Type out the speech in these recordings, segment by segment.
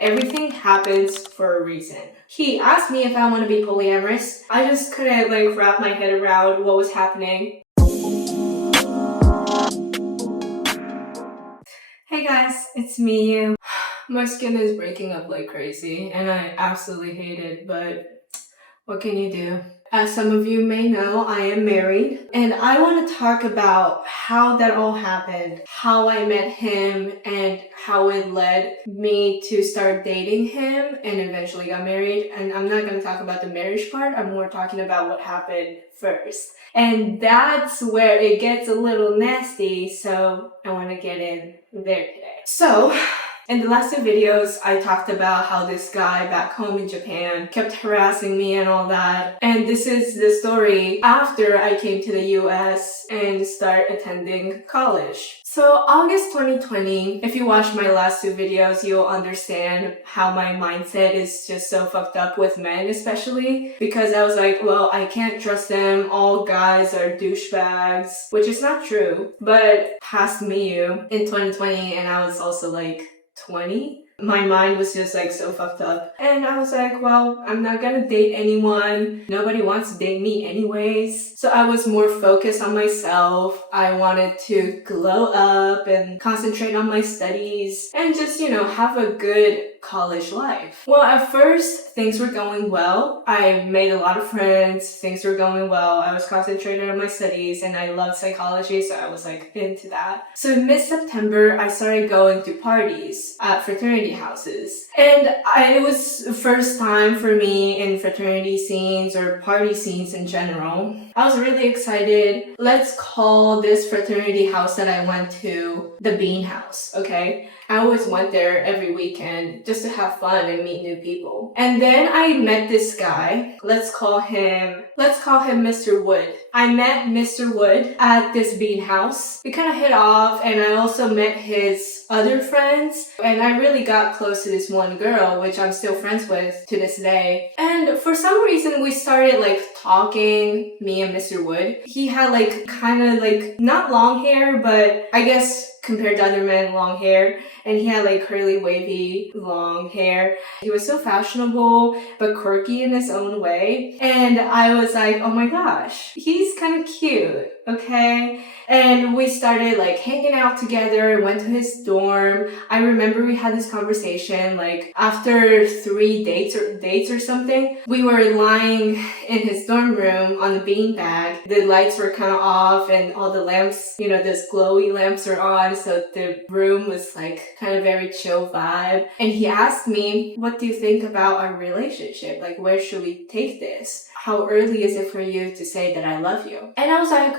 Everything happens for a reason. He asked me if I want to be polyamorous. I just couldn't like wrap my head around what was happening. Hey guys, it's me. My skin is breaking up like crazy and I absolutely hate it, but what can you do? As some of you may know, I am married and I want to talk about how that all happened, how I met him and how it led me to start dating him and eventually got married. And I'm not going to talk about the marriage part, I'm more talking about what happened first. And that's where it gets a little nasty, so I want to get in there today. So, in the last two videos, I talked about how this guy back home in Japan kept harassing me and all that. And this is the story after I came to the US and started attending college. So August 2020, if you watch my last two videos, you'll understand how my mindset is just so fucked up with men especially. Because I was like, well, I can't trust them, all guys are douchebags, which is not true. But past me in 2020, and I was also like 20, my mind was just like so fucked up. And I was like, well, I'm not gonna date anyone. Nobody wants to date me anyways. So I was more focused on myself. I wanted to glow up and concentrate on my studies and just, have a good college life. Well, at first, things were going well. I made a lot of friends. Things were going well. I was concentrated on my studies and I loved psychology, so I was like into that. So in mid-September, I started going to parties at fraternity houses. And it was the first time for me in fraternity scenes or party scenes in general. I was really excited. Let's call this fraternity house that I went to the Bean House, okay? I always went there every weekend just to have fun and meet new people. And then I met this guy. Let's call him Mr. Wood. I met Mr. Wood at this Bean House. We kind of hit off and I also met his other friends. And I really got close to this one girl, which I'm still friends with to this day. And for some reason, we started like talking, me and Mr. Wood. He had like kind of like not long hair, but I guess compared to other men, long hair. And he had like curly, wavy, long hair. He was so fashionable, but quirky in his own way. And I was like, oh my gosh, he's kind of cute, okay? And we started like hanging out together, went to his dorm. I remember we had this conversation like after 3 dates or something. We were lying in his dorm room on the beanbag. The lights were kind of off and all the lamps, those glowy lamps are on. So the room was like kind of very chill vibe. And he asked me, what do you think about our relationship? Like, where should we take this? How early is it for you to say that I love you? And I was like,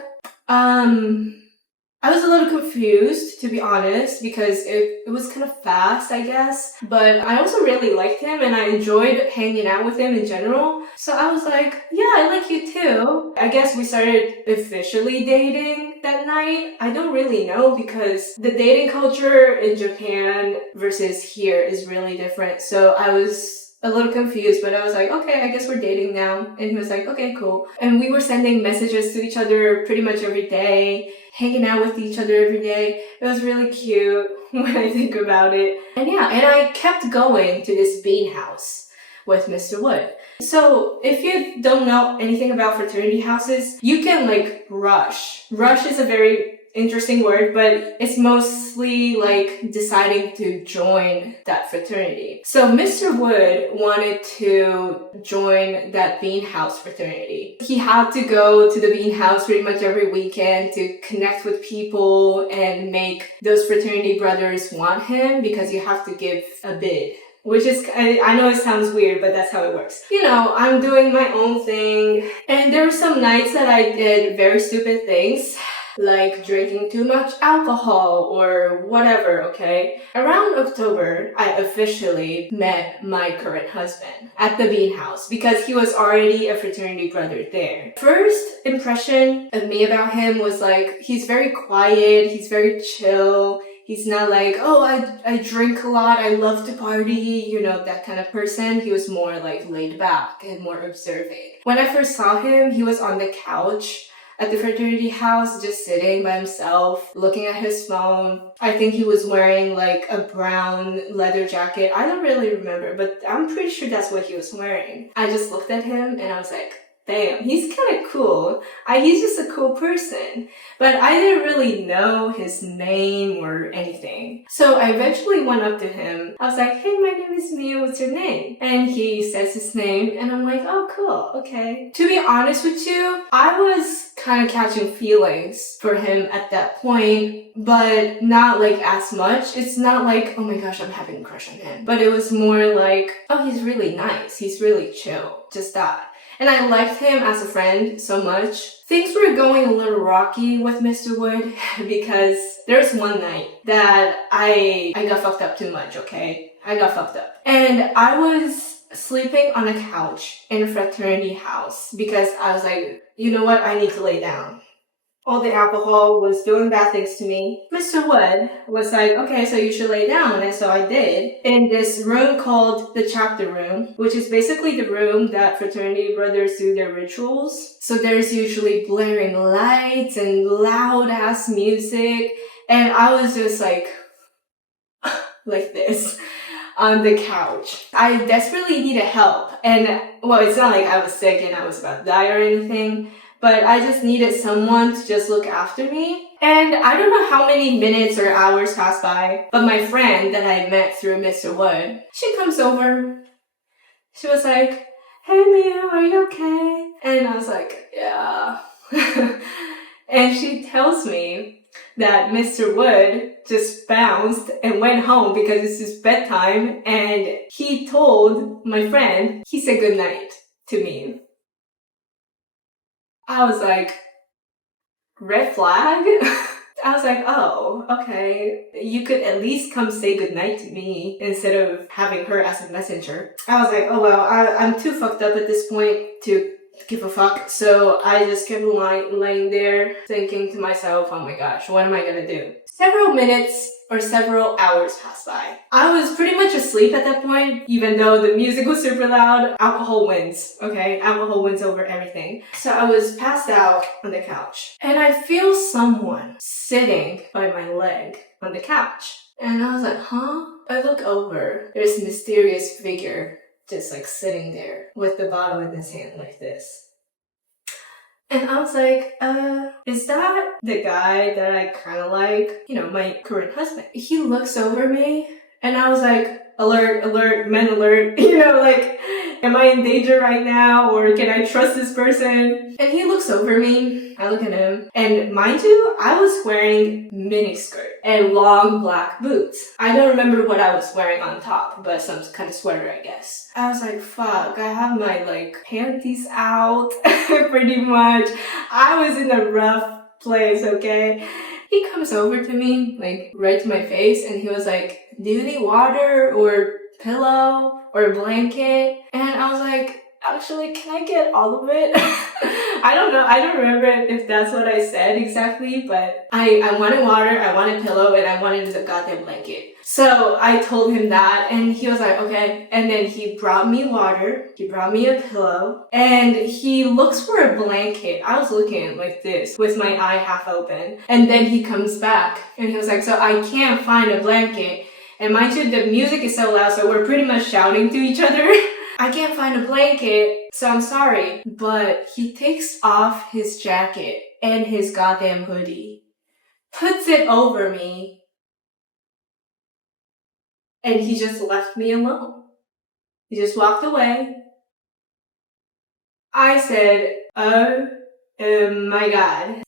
I was a little confused, to be honest, because it was kind of fast, I guess. But I also really liked him and I enjoyed hanging out with him in general. So I was like, yeah, I like you too. I guess we started officially dating that night. I don't really know because the dating culture in Japan versus here is really different. So I was a little confused, but I was like, okay, I guess we're dating now. And he was like, okay, cool. And we were sending messages to each other pretty much every day, hanging out with each other every day. It was really cute when I think about it. And yeah, and I kept going to this Bean House with Mr. Wood. So if you don't know anything about fraternity houses, you can like rush. Rush is a very interesting word, but it's mostly like deciding to join that fraternity. So Mr. Wood wanted to join that Bean House fraternity. He had to go to the Bean House pretty much every weekend to connect with people and make those fraternity brothers want him because you have to give a bid. Which is, I know it sounds weird, but that's how it works. I'm doing my own thing. And there were some nights that I did very stupid things, like drinking too much alcohol or whatever, okay? Around October, I officially met my current husband at the Bean House because he was already a fraternity brother there. First impression of me about him was like, he's very quiet, he's very chill. He's not like, oh, I drink a lot, I love to party, that kind of person. He was more like laid back and more observing. When I first saw him, he was on the couch at the fraternity house, just sitting by himself, looking at his phone. I think he was wearing like a brown leather jacket. I don't really remember, but I'm pretty sure that's what he was wearing. I just looked at him and I was like, damn, he's kind of cool. He's just a cool person. But I didn't really know his name or anything. So I eventually went up to him. I was like, hey, my name is Mia, what's your name? And he says his name and I'm like, oh, cool, okay. To be honest with you, I was kind of catching feelings for him at that point, but not like as much. It's not like, oh my gosh, I'm having a crush on him. But it was more like, oh, he's really nice. He's really chill. Just that. And I liked him as a friend so much. Things were going a little rocky with Mr. Wood because there's one night that I got fucked up too much, okay? I got fucked up. And I was sleeping on a couch in a fraternity house because I was like, you know what? I need to lay down. All the alcohol was doing bad things to me. Mr. Wood was like, okay, so you should lay down. And so I did. In this room called the chapter room, which is basically the room that fraternity brothers do their rituals. So there's usually blaring lights and loud ass music. And I was just like this on the couch. I desperately needed help. And well, it's not like I was sick and I was about to die or anything. But I just needed someone to just look after me. And I don't know how many minutes or hours passed by, but my friend that I met through Mr. Wood, she comes over. She was like, hey Mia, are you okay? And I was like, yeah. And she tells me that Mr. Wood just bounced and went home because it's his bedtime. And he told my friend, he said goodnight to me. I was like, red flag? I was like, oh, okay. You could at least come say goodnight to me instead of having her as a messenger. I was like, oh well, I'm too fucked up at this point to give a fuck. So I just kept laying there thinking to myself, oh my gosh, what am I gonna do? Several minutes or several hours passed by. I was pretty much asleep at that point, even though the music was super loud. Alcohol wins, okay? Alcohol wins over everything. So I was passed out on the couch. And I feel someone sitting by my leg on the couch. And I was like, huh? I look over. There's a mysterious figure just like sitting there with the bottle in his hand like this. And I was like, is that the guy that I kind of like? You know, my current husband. He looks over me and I was like, alert, alert, men alert. You know, like, am I in danger right now? Or can I trust this person? And he looks over me. I look at him. And mind you, I was wearing miniskirt and long black boots. I don't remember what I was wearing on top, but some kind of sweater, I guess. I was like, fuck, I have my like panties out pretty much. I was in a rough place, okay? He comes over to me, like right to my face, and he was like, do you need water or pillow or blanket? And I was like, actually, can I get all of it? I don't know. I don't remember if that's what I said exactly, but I wanted water, I wanted pillow, and I wanted the goddamn blanket. So I told him that, and he was like, okay. And then he brought me water, he brought me a pillow, and he looks for a blanket. I was looking like this with my eye half open. And then he comes back, and he was like, so I can't find a blanket. And mind you, the music is so loud, so we're pretty much shouting to each other. I can't find a blanket, so I'm sorry. But he takes off his jacket and his goddamn hoodie, puts it over me, and he just left me alone. He just walked away. I said, oh my god.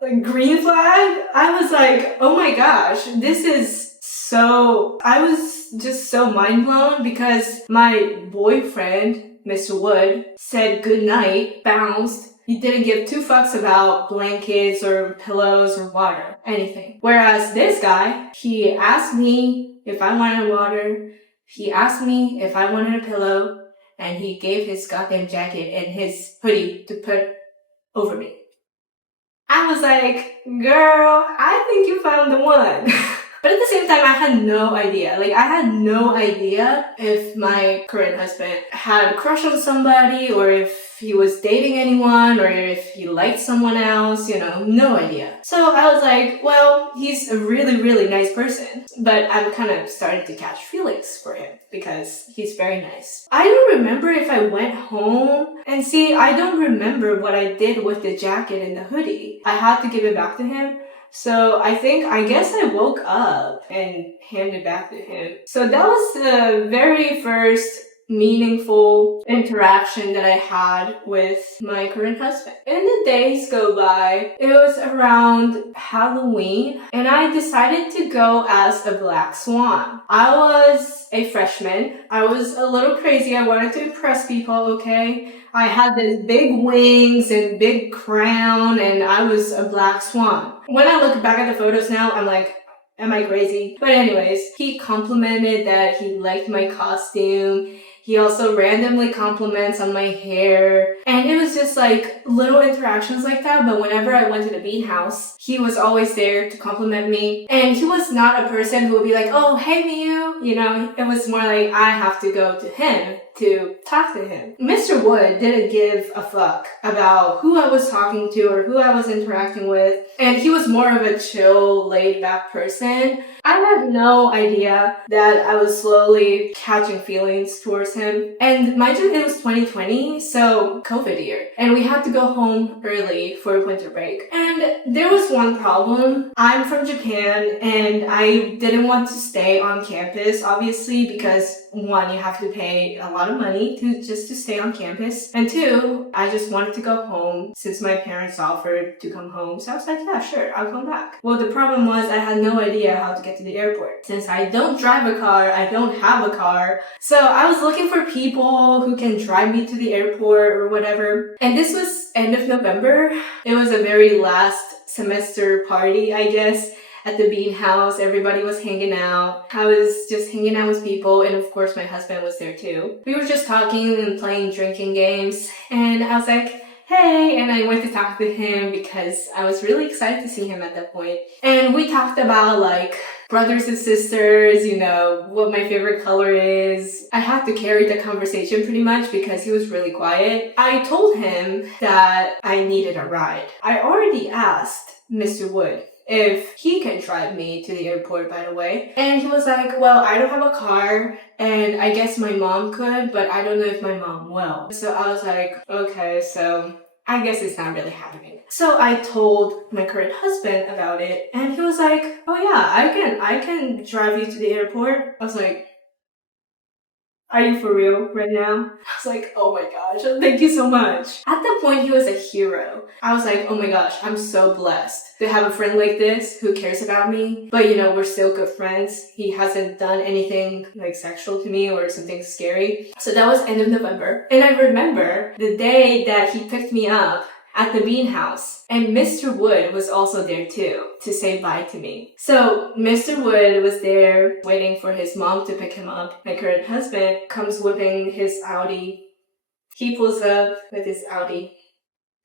Like, green flag? I was like, oh my gosh, this is so... I was just so mind blown because my boyfriend, Mr. Wood, said goodnight, bounced. He didn't give two fucks about blankets or pillows or water, anything. Whereas this guy, he asked me if I wanted water, he asked me if I wanted a pillow, and he gave his goddamn jacket and his hoodie to put over me. I was like, girl, I think you found the one. But at the same time, I had no idea. Like, I had no idea if my current husband had a crush on somebody or if he was dating anyone or if he liked someone else, no idea. So I was like, well, he's a really, really nice person, but I'm kind of starting to catch feelings for him because he's very nice. I don't remember if I went home, and see, I don't remember what I did with the jacket and the hoodie. I had to give it back to him. So I guess I woke up and handed it back to him. So that was the very first meaningful interaction that I had with my current husband. And the days go by. It was around Halloween, and I decided to go as a black swan. I was a freshman. I was a little crazy. I wanted to impress people, okay? I had these big wings and big crown, and I was a black swan. When I look back at the photos now, I'm like, am I crazy? But anyways, he complimented that he liked my costume. He also randomly compliments on my hair. And it was just like little interactions like that. But whenever I went to the bean house, he was always there to compliment me. And he was not a person who would be like, oh, hey, Miyu. It was more like I have to go to him to talk to him. Mr. Wood didn't give a fuck about who I was talking to or who I was interacting with. And he was more of a chill, laid back person. I had no idea that I was slowly catching feelings towards him. And mind you, it was 2020, so COVID year. And we had to go home early for winter break. And there was one problem. I'm from Japan and I didn't want to stay on campus, obviously, because one, you have to pay a lot of money to stay on campus. And two, I just wanted to go home since my parents offered to come home. So I was like, yeah, sure, I'll come back. Well, the problem was I had no idea how to get to the airport. Since I don't drive a car, I don't have a car. So I was looking for people who can drive me to the airport or whatever. And this was end of November. It was a very last semester party, I guess. At the bean house, everybody was hanging out. I was just hanging out with people, and of course my husband was there too. We were just talking and playing drinking games, and I was like, hey, and I went to talk to him because I was really excited to see him at that point. And we talked about like brothers and sisters, what my favorite color is. I had to carry the conversation pretty much because he was really quiet. I told him that I needed a ride. I already asked Mr. Wood if he can drive me to the airport, by the way. And he was like, well, I don't have a car, and I guess my mom could, but I don't know if my mom will. So I was like, okay, so I guess it's not really happening. So I told my current husband about it, and he was like, oh yeah, I can drive you to the airport. I was like, are you for real right now? I was like, oh my gosh, thank you so much. At that point, he was a hero. I was like, oh my gosh, I'm so blessed to have a friend like this who cares about me. But we're still good friends. He hasn't done anything like sexual to me or something scary. So that was end of November. And I remember the day that he picked me up at the bean house. And Mr. Wood was also there too to say bye to me. So Mr. Wood was there waiting for his mom to pick him up. My current husband comes whipping his Audi. He pulls up with his Audi.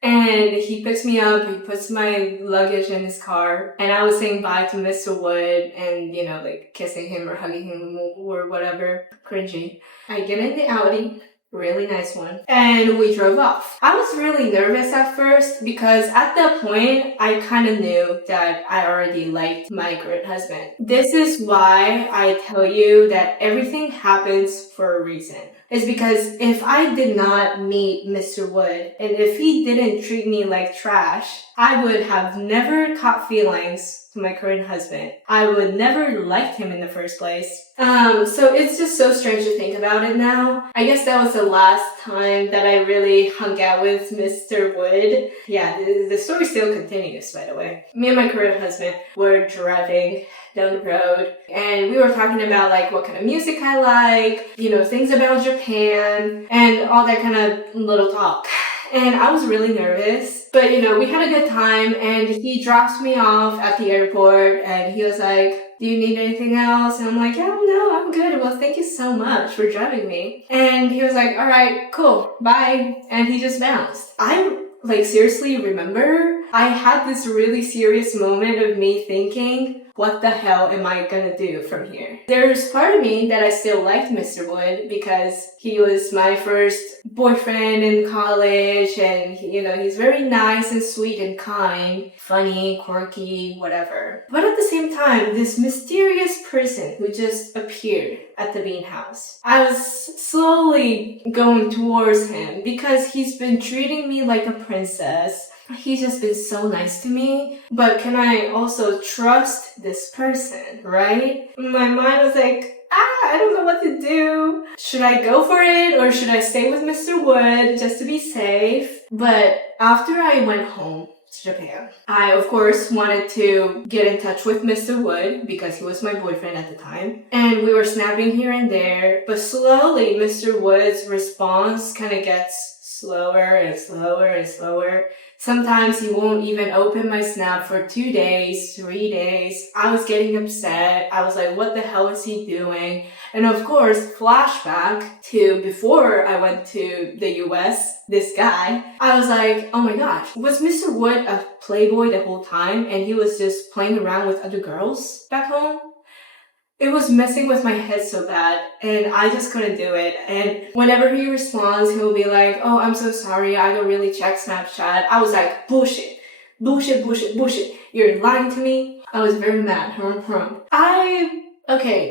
And he picks me up, he puts my luggage in his car, and I was saying bye to Mr. Wood and, like kissing him or hugging him or whatever. Cringy. I get in the Audi. Really nice one. And we drove off. I was really nervous at first because at that point, I kind of knew that I already liked my current husband. This is why I tell you that everything happens for a reason. It's because if I did not meet Mr. Wood and if he didn't treat me like trash, I would have never caught feelings to my current husband. I would never liked him in the first place. So it's just so strange to think about it now. I guess that was the last time that I really hung out with Mr. Wood. Yeah, the story still continues, by the way. Me and my current husband were driving down the road and we were talking about like what kind of music I like, things about Japan and all that kind of little talk. And I was really nervous, but we had a good time and he drops me off at the airport and he was like, do you need anything else? And I'm like, yeah, no, I'm good. Well, thank you so much for driving me. And he was like, all right, cool, bye. And he just bounced. I seriously remember I had this really serious moment of me thinking, what the hell am I gonna do from here? There's part of me that I still liked Mr. Wood because he was my first boyfriend in college, and he's very nice and sweet and kind, funny, quirky, whatever. But at the same time, this mysterious person who just appeared at the bean house, I was slowly going towards him because he's been treating me like a princess. He's just been so nice to me, but can I also trust this person, right? My mind was like, I don't know what to do. Should I go for it or should I stay with Mr. Wood just to be safe? But after I went home to Japan, I of course wanted to get in touch with Mr. Wood because he was my boyfriend at the time. And we were snapping here and there, but slowly Mr. Wood's response kind of gets slower and slower and slower. Sometimes he won't even open my snap for 2 days, 3 days. I was getting upset. I was like, what the hell is he doing? And of course, flashback to before I went to the US, this guy, I was like, oh my gosh, was Mr. Wood a playboy the whole time and he was just playing around with other girls back home? It was messing with my head so bad, and I just couldn't do it. And whenever he responds, he'll be like, oh, I'm so sorry, I don't really check Snapchat. I was like, bullshit, bullshit, bullshit, bullshit. You're lying to me? I was very mad.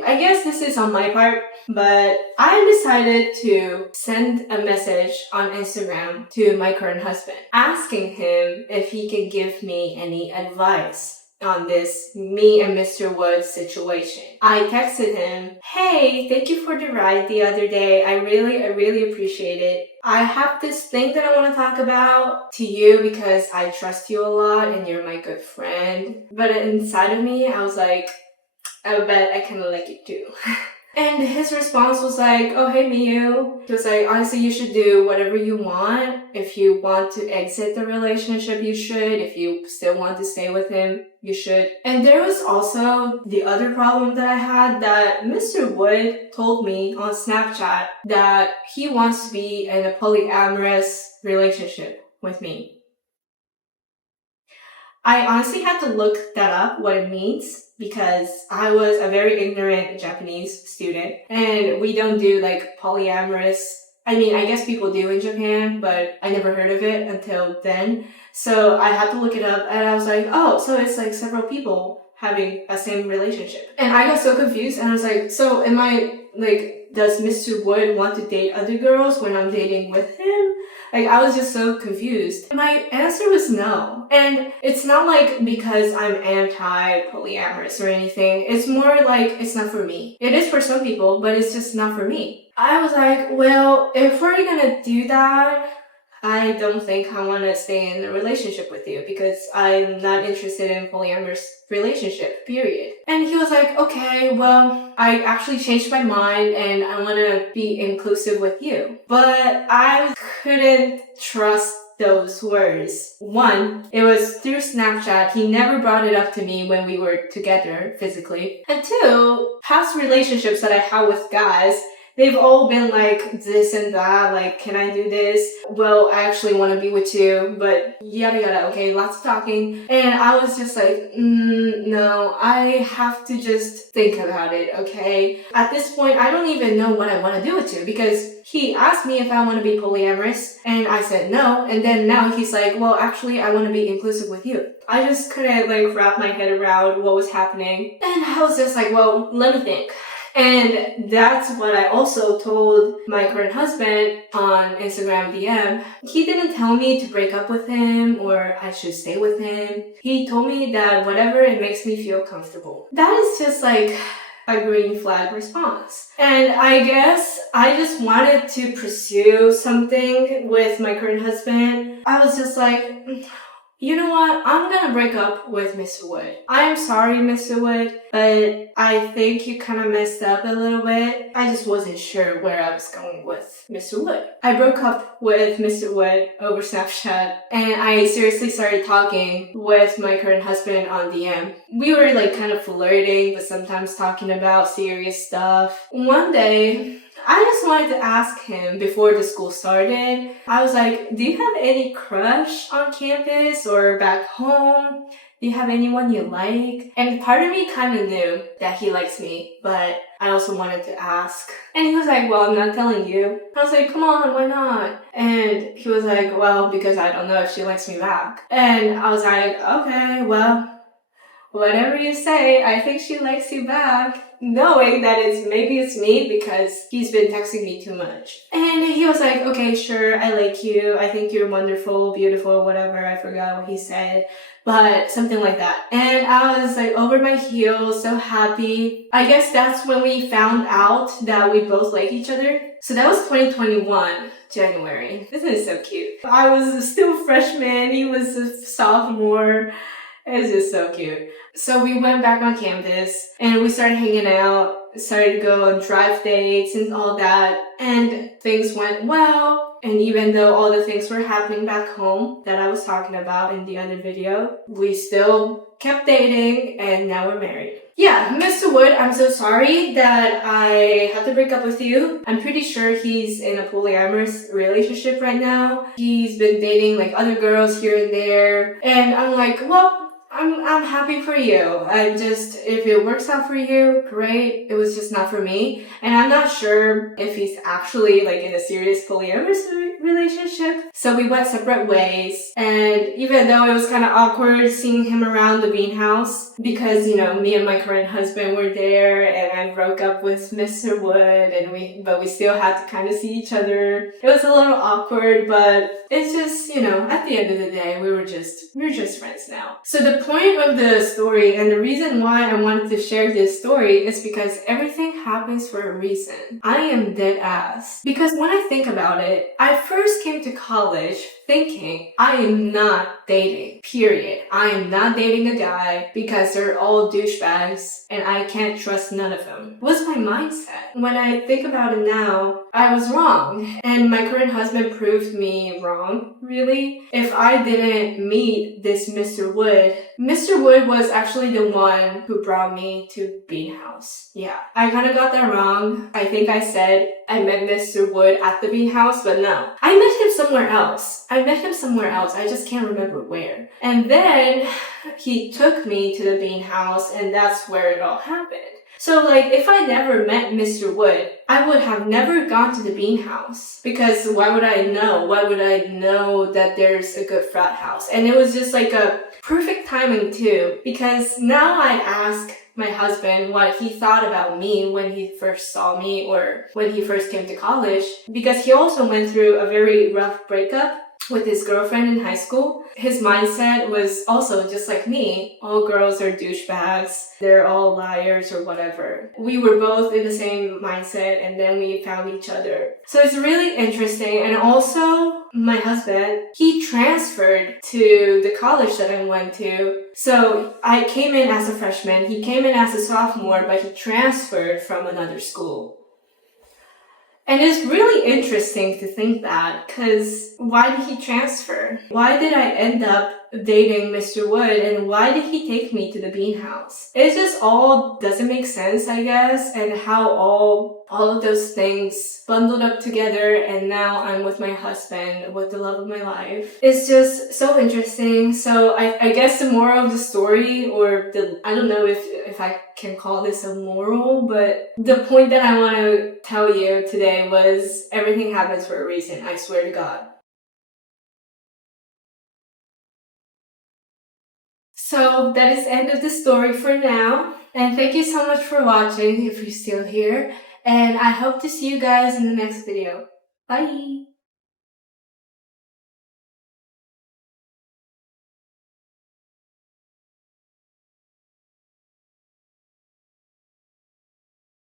I guess this is on my part, but I decided to send a message on Instagram to my current husband, asking him if he could give me any advice on this me and Mr. Wood situation. I texted him, hey, thank you for the ride the other day. I really appreciate it. I have this thing that I want to talk about to you because I trust you a lot and you're my good friend. But inside of me, I was like, I bet I kind of like you too. And his response was like, oh, hey, Miyu. He was like, honestly, you should do whatever you want. If you want to exit the relationship, you should. If you still want to stay with him, you should. And there was also the other problem that I had, that Mr. Wood told me on Snapchat that he wants to be in a polyamorous relationship with me. I honestly had to look that up, what it means, because I was a very ignorant Japanese student and we don't do like polyamorous. I mean, I guess people do in Japan, but I never heard of it until then. So I had to look it up and I was like, oh, so it's like several people having a same relationship. And I got so confused and I was like, so am I like, does Mr. Wood want to date other girls when I'm dating with him? Like, I was just so confused. My answer was no. And it's not like because I'm anti-polyamorous or anything. It's more like it's not for me. It is for some people, but it's just not for me. I was like, well, if we're gonna do that, I don't think I want to stay in a relationship with you because I'm not interested in polyamorous relationship, period. And he was like, okay, well, I actually changed my mind and I want to be inclusive with you. But I couldn't trust those words. One, it was through Snapchat. He never brought it up to me when we were together physically. And two, past relationships that I had with guys, they've all been like this and that, like, can I do this? Well, I actually want to be with you, but yada yada, okay, lots of talking. And I was just like, no, I have to just think about it, okay? At this point, I don't even know what I want to do with you because he asked me if I want to be polyamorous and I said no. And then now he's like, well, actually, I want to be inclusive with you. I just couldn't like wrap my head around what was happening. And I was just like, well, let me think. And that's what I also told my current husband on Instagram DM. He didn't tell me to break up with him or I should stay with him. He told me that whatever it makes me feel comfortable. That is just like a green flag response. And I guess I just wanted to pursue something with my current husband. I was just like, you know what? I'm gonna break up with Mr. Wood. I am sorry, Mr. Wood, but I think you kind of messed up a little bit. I just wasn't sure where I was going with Mr. Wood. I broke up with Mr. Wood over Snapchat, and I seriously started talking with my current husband on DM. We were like kind of flirting, but sometimes talking about serious stuff. One day, I just wanted to ask him before the school started. I was like, do you have any crush on campus or back home? Do you have anyone you like? And part of me kind of knew that he likes me, but I also wanted to ask. And he was like, well, I'm not telling you. I was like, come on, why not? And he was like, well, because I don't know if she likes me back. And I was like, okay, well, whatever you say, I think she likes you back. Knowing that maybe it's me because he's been texting me too much. And he was like, okay, sure, I like you. I think you're wonderful, beautiful, whatever. I forgot what he said. But something like that. And I was like over my heels, so happy. I guess that's when we found out that we both like each other. So that was 2021, January. This is so cute. I was still freshman, he was a sophomore. It's just so cute. So we went back on campus and we started hanging out, started to go on drive dates and all that. And things went well. And even though all the things were happening back home that I was talking about in the other video, we still kept dating and now we're married. Yeah, Mr. Wood, I'm so sorry that I had to break up with you. I'm pretty sure he's in a polyamorous relationship right now. He's been dating like other girls here and there. And I'm like, well, I'm happy for you. If it works out for you, great. It was just not for me. And I'm not sure if he's actually like in a serious polyamorous relationship. So we went separate ways. And even though it was kind of awkward seeing him around the bean house because, you know, me and my current husband were there and I broke up with Mr. Wood but we still had to kind of see each other. It was a little awkward, but it's just, you know, at the end of the day, we're just friends now. So the point of the story and the reason why I wanted to share this story is because everything happens for a reason. I am dead ass. Because when I think about it, I first came to college thinking I am not dating, period. I am not dating a guy because they're all douchebags and I can't trust none of them. Was my mindset. When I think about it now, I was wrong. And my current husband proved me wrong, really. If I didn't meet this Mr. Wood was actually the one who brought me to Bean House. Yeah, I kind of got that wrong. I think I said I met Mr. Wood at the Bean House, but no. I met him somewhere else. I just can't remember where. And then he took me to the Bean House and that's where it all happened. So like, if I never met Mr. Wood, I would have never gone to the Bean House. Because why would I know? Why would I know that there's a good frat house? And it was just like a perfect timing too. Because now I ask my husband what he thought about me when he first saw me or when he first came to college. Because he also went through a very rough breakup with his girlfriend in high school. His mindset was also just like me. All girls are douchebags. They're all liars or whatever. We were both in the same mindset and then we found each other. So it's really interesting. And also, my husband, he transferred to the college that I went to. So I came in as a freshman. He came in as a sophomore, but he transferred from another school. And it's really interesting to think that, because why did he transfer? Why did I end up dating Mr. Wood and why did he take me to the Bean House? It just all doesn't make sense, I guess, and how all of those things bundled up together and now I'm with my husband, with the love of my life. It's just so interesting. So I guess the moral of the story, I don't know if I can call this a moral, but the point that I want to tell you today was everything happens for a reason, I swear to God. So that is the end of the story for now. And thank you so much for watching if you're still here. And I hope to see you guys in the next video. Bye!